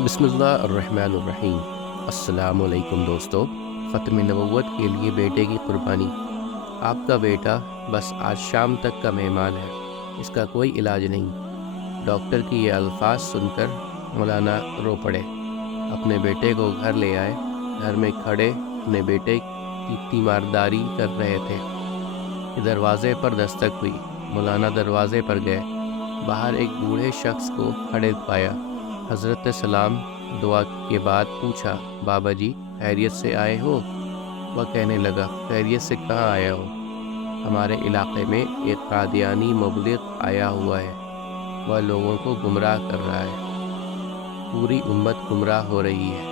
بسم اللہ الرحمن الرحیم۔ السلام علیکم دوستو۔ ختم نبوت کے لیے بیٹے کی قربانی۔ آپ کا بیٹا بس آج شام تک کا مہمان ہے، اس کا کوئی علاج نہیں۔ ڈاکٹر کی یہ الفاظ سن کر مولانا رو پڑے، اپنے بیٹے کو گھر لے آئے۔ گھر میں کھڑے اپنے بیٹے کی تیمارداری کر رہے تھے کہ دروازے پر دستک ہوئی۔ مولانا دروازے پر گئے، باہر ایک بوڑھے شخص کو کھڑے پایا۔ حضرت سلام دعا کے بعد پوچھا، بابا جی خیریت سے آئے ہو؟ وہ کہنے لگا، خیریت سے کہاں آیا ہو، ہمارے علاقے میں ایک قادیانی مبلغ آیا ہوا ہے، وہ لوگوں کو گمراہ کر رہا ہے، پوری امت گمراہ ہو رہی ہے،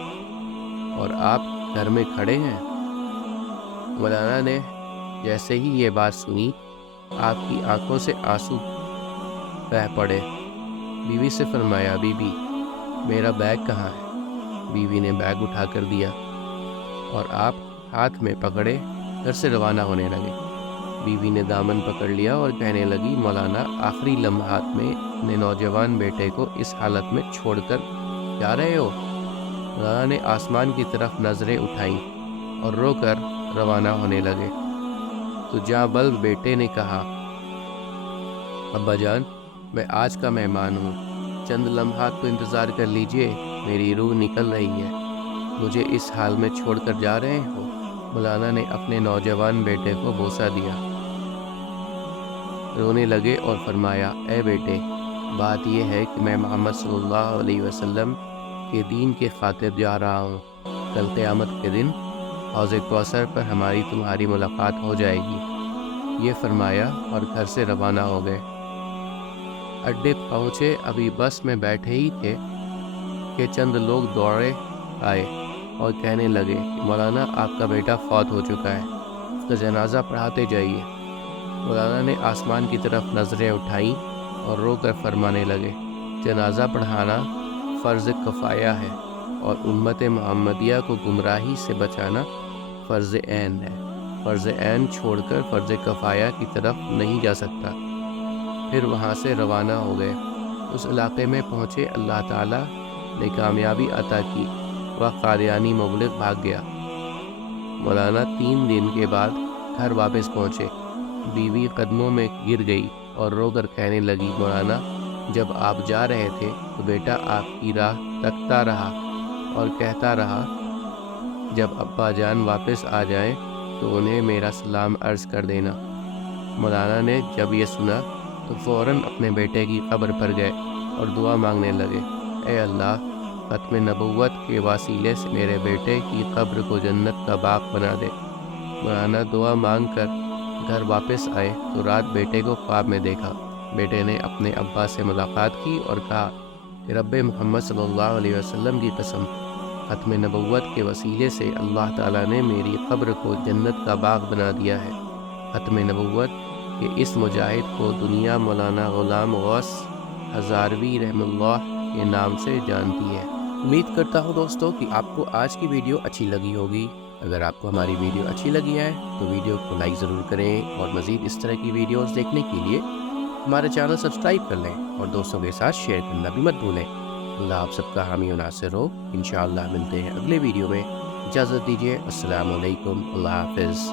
اور آپ گھر میں کھڑے ہیں۔ مولانا نے جیسے ہی یہ بات سنی، آپ کی آنکھوں سے آنسو بہہ پڑے۔ بیوی سے فرمایا، بی بی میرا بیگ کہاں ہے؟ بیوی نے بیگ اٹھا کر دیا اور آپ ہاتھ میں پکڑے گھر سے روانہ ہونے لگے۔ بیوی نے دامن پکڑ لیا اور کہنے لگی، مولانا آخری لمحات میں اپنے نوجوان بیٹے کو اس حالت میں چھوڑ کر جا رہے ہو؟ مولانا نے آسمان کی طرف نظریں اٹھائیں اور رو کر روانہ ہونے لگے۔ تو جاں بلب بیٹے نے کہا، ابا جان میں آج کا مہمان ہوں، چند لمحات تو انتظار کر لیجئے، میری روح نکل رہی ہے، مجھے اس حال میں چھوڑ کر جا رہے ہو؟ مولانا نے اپنے نوجوان بیٹے کو بوسہ دیا، رونے لگے اور فرمایا، اے بیٹے بات یہ ہے کہ میں محمد صلی اللہ علیہ وسلم کے دین کے خاطر جا رہا ہوں۔ کل قیامت کے دن حوض کوثر پر ہماری تمہاری ملاقات ہو جائے گی۔ یہ فرمایا اور گھر سے روانہ ہو گئے۔ اڈے پہنچے، ابھی بس میں بیٹھے ہی تھے کہ چند لوگ دوڑے آئے اور کہنے لگے کہ مولانا آپ کا بیٹا فوت ہو چکا ہے، اس کا جنازہ پڑھاتے جائیے۔ مولانا نے آسمان کی طرف نظریں اٹھائیں اور رو کر فرمانے لگے، جنازہ پڑھانا فرض کفایہ ہے اور امت محمدیہ کو گمراہی سے بچانا فرض عین ہے۔ فرض عین چھوڑ کر فرض کفایہ کی طرف نہیں جا سکتا۔ پھر وہاں سے روانہ ہو گئے۔ اس علاقے میں پہنچے، اللہ تعالیٰ نے کامیابی عطا کی، وہ قادیانی مبلغ بھاگ گیا۔ مولانا 3 دن کے بعد گھر واپس پہنچے۔ بیوی قدموں میں گر گئی اور رو کر کہنے لگی، مولانا جب آپ جا رہے تھے تو بیٹا آپ کی راہ تکتا رہا اور کہتا رہا، جب ابا جان واپس آ جائیں تو انہیں میرا سلام عرض کر دینا۔ مولانا نے جب یہ سنا تو فوراً اپنے بیٹے کی قبر پر گئے اور دعا مانگنے لگے، اے اللہ ختم نبوت کے وسیلے سے میرے بیٹے کی قبر کو جنت کا باغ بنا دے۔ مولانا دعا مانگ کر گھر واپس آئے تو رات بیٹے کو خواب میں دیکھا۔ بیٹے نے اپنے ابا سے ملاقات کی اور کہا کہ رب محمد صلی اللہ علیہ وسلم کی قسم، ختم نبوت کے وسیلے سے اللہ تعالیٰ نے میری قبر کو جنت کا باغ بنا دیا ہے۔ ختم نبوت کہ اس مجاہد کو دنیا مولانا غلام غوث ہزاروی رحم اللہ کے نام سے جانتی ہے۔ امید کرتا ہوں دوستو کہ آپ کو آج کی ویڈیو اچھی لگی ہوگی۔ اگر آپ کو ہماری ویڈیو اچھی لگی ہے تو ویڈیو کو لائک ضرور کریں، اور مزید اس طرح کی ویڈیوز دیکھنے کے لیے ہمارے چینل سبسکرائب کر لیں اور دوستوں کے ساتھ شیئر کرنا بھی مت بھولیں۔ اللہ آپ سب کا حامی و ناصر ہو۔ انشاءاللہ ملتے ہیں اگلے ویڈیو میں۔ اجازت دیجیے، السلام علیکم، اللہ حافظ۔